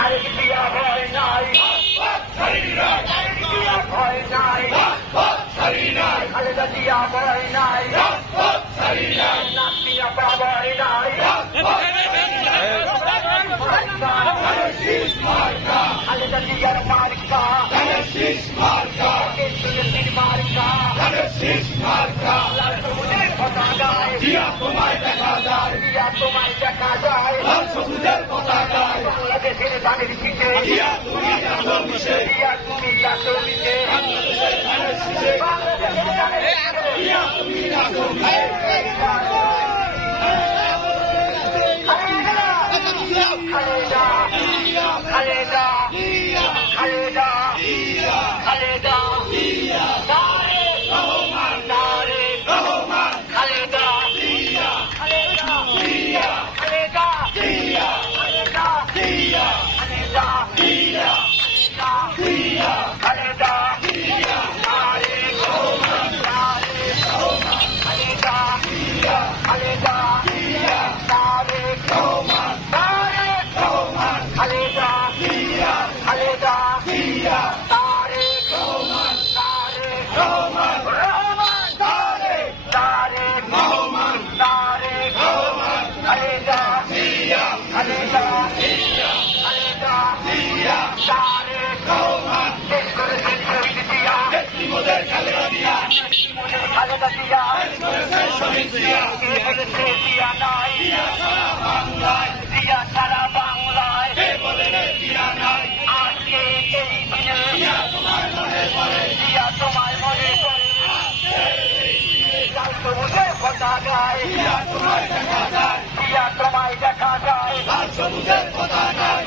তারেক জিয়া ভয় নাই, ভয় নাই, খালেদা জিয়া ভয় নাই, নাসিয়া ভয় নাই, খালেদা জিয়ার মার্কা, কেন্দ্রের মার্কা, লাল সবুজের পতাকায় জিয়া তোমায় দেখা যায়, জিয়া তোমায় দেখা যায়, লাল সবুজের পতাকায় বাংলাদেশের ধানের শীষে জিয়া তুমি আসো মিশে, জিয়া তুমি আসো মিশে, বাংলাদেশের ধানের শীষে জিয়া তুমি আসো মিশে। খালেদা খালেদা খালেদা খালেদা তারেক রহমান, তারেক রহমান, খালেদা খালেদা খালেদা খালেদা খালেদা খালেদা তারেক রহমান, তারেক রহমান, খালেদা খালেদা তারেক রহমান, তারেক রহমান, খালেদা খালেদা তারেক রহমান, তারেক রহমান, রহমান তারেক, তারেক রহমান, তারেক রহমান, খালেদা খালেদা খালেদা তারেক রহমান, দেশ করেছেন শহীদ জিয়া, মোদের খালেদা জিয়া, মোদের খালেদা জিয়া, শহীদ জিয়া, জিয়া নাই, জিয়া সারা বাংলায়, জিয়া সারা বাংলায়, জিয়া নাই, আজকে এই দিনে জিয়া তোমার মনে পড়ে, জিয়া তোমার মনে পড়ে, লাল সবুজের পতাকায় জিয়া তোমায় দেখা যায়, জিয়া তোমায় দেখা যায়, লাল সবুজের পতাকায়